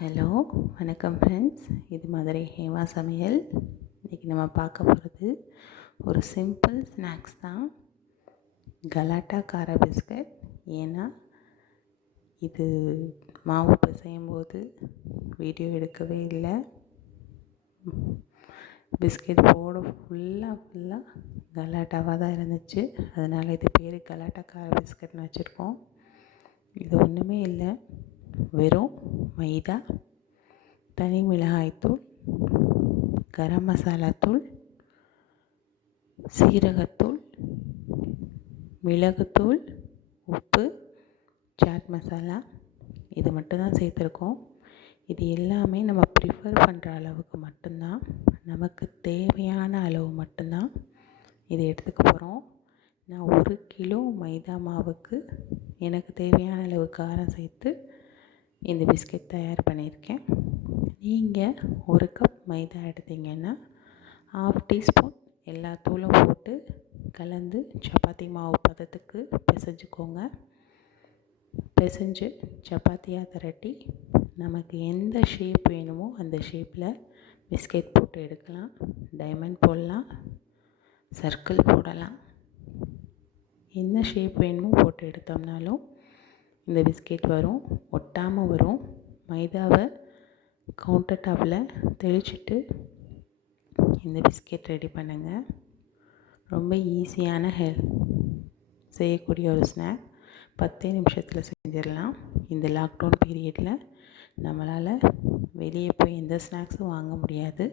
Hello வணக்கம் friends, இது மதுரை ஹேமா சமையல். இன்றைக்கி நம்ம பார்க்க போகிறது ஒரு சிம்பிள் ஸ்நாக்ஸ் தான், கலாட்டா கார பிஸ்கட். ஏன்னா இது மாவு பிசையும் போது வீடியோ எடுக்கவே இல்லை. பிஸ்கெட் போட ஃபுல்லாக கலாட்டாவாக தான் இருந்துச்சு. அதனால் இது பேர் கலாட்டா கார பிஸ்கட்னு வச்சுருக்கோம். இது ஒன்றுமே இல்லை, வெறும் மைதா, தனி மிளகாய்த்தூள், கரம் மசாலாத்தூள், சீரகத்தூள், மிளகுத்தூள், உப்பு, சாட் மசாலா, இது மட்டும்தான் சேர்த்துருக்கோம். இது எல்லாமே நம்ம ப்ரிஃபர் பண்ணுற அளவுக்கு மட்டும்தான், நமக்கு தேவையான அளவு மட்டும்தான் இது எடுத்துக்க போகிறோம். நான் 1 கிலோ மைதா மாவுக்கு எனக்கு தேவையான அளவு காரம் சேர்த்து இந்த பிஸ்கெட் தயார் பண்ணியிருக்கேன். நீங்கள் 1 கப் மைதா எடுத்தீங்கன்னா 1/2 டீஸ்பூன் எல்லா தூளும் போட்டு கலந்து சப்பாத்தி மாவு பதத்துக்கு பிசைஞ்சுக்கோங்க. பிசைஞ்சு சப்பாத்தியாக திரட்டி நமக்கு எந்த ஷேப் வேணுமோ அந்த ஷேப்பில் பிஸ்கெட் போட்டு எடுக்கலாம். டைமண்ட் போடலாம், சர்க்கிள் போடலாம், என்ன ஷேப் வேணுமோ போட்டு எடுத்தோம்னாலும் இந்த பிஸ்கெட் வரும், ஒட்டாமல் வரும். மைதாவை கவுண்டர் டாப்பில் தெளிச்சுட்டு இந்த பிஸ்கெட் ரெடி பண்ணுங்கள். ரொம்ப ஈஸியான செய்யக்கூடிய ஒரு ஸ்நாக், 10 நிமிஷத்தில் செஞ்சிடலாம். இந்த லாக்டவுன் பீரியடில் நம்மளால் வெளியே போய் எந்த ஸ்நாக்ஸும் வாங்க முடியாது.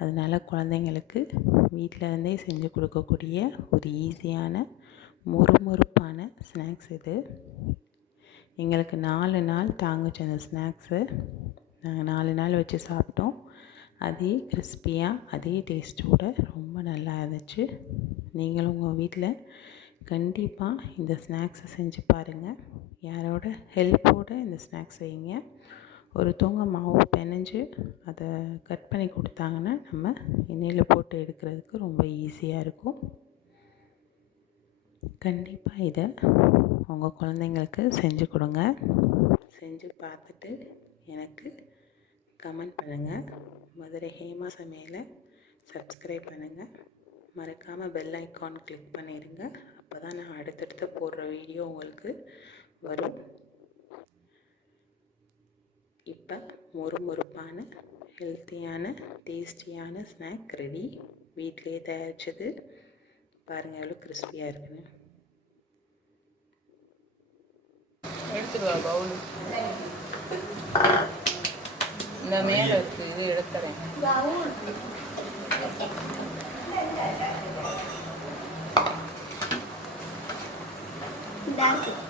அதனால் குழந்தைங்களுக்கு வீட்டில் இருந்தே செஞ்சு கொடுக்கக்கூடிய ஒரு ஈஸியான மொறுமொறுப்பான ஸ்நாக்ஸ் இது. எங்களுக்கு 4 நாள் தாங்குச்சு அந்த ஸ்நாக்ஸு. நாங்கள் 4 நாள் வச்சு சாப்பிட்டோம். அதே கிறிஸ்பியாக அதே டேஸ்ட்டோடு ரொம்ப நல்லா இருந்துச்சு. நீங்களும் உங்கள் வீட்டில் கண்டிப்பாக இந்த ஸ்நாக்ஸை செஞ்சு பாருங்கள். யாரோட ஹெல்ப்போடு இந்த ஸ்நாக்ஸ் செய்யுங்க. ஒருத்தவங்க மாவு பிணைஞ்சு அதை கட் பண்ணி கொடுத்தாங்கன்னா நம்ம எண்ணெயில் போட்டு எடுக்கிறதுக்கு ரொம்ப ஈஸியாக இருக்கும். கண்டிப்பாக இதை உங்கள் குழந்தைங்களுக்கு செஞ்சு கொடுங்க. செஞ்சு பார்த்துட்டு எனக்கு கமெண்ட் பண்ணுங்கள். மதுரை ஹேமா சமையலை சப்ஸ்கிரைப் பண்ணுங்கள். மறக்காமல் பெல் ஐக்கான் கிளிக் பண்ணிடுங்க. அப்போ தான் நான் அடுத்தடுத்து போடுற வீடியோ உங்களுக்கு வரும். இப்போ மொறுமொறுப்பான ஹெல்த்தியான டேஸ்டியான ஸ்நாக் ரெடி. வீட்டிலே தயாரித்தது. பாருங்கள் எவ்வளோ கிறிஸ்பியாக இருக்குன்னு. எடுத்துருவா பவுல். இந்த மேலே இருக்கு, இது எடுத்துறேன். That's it.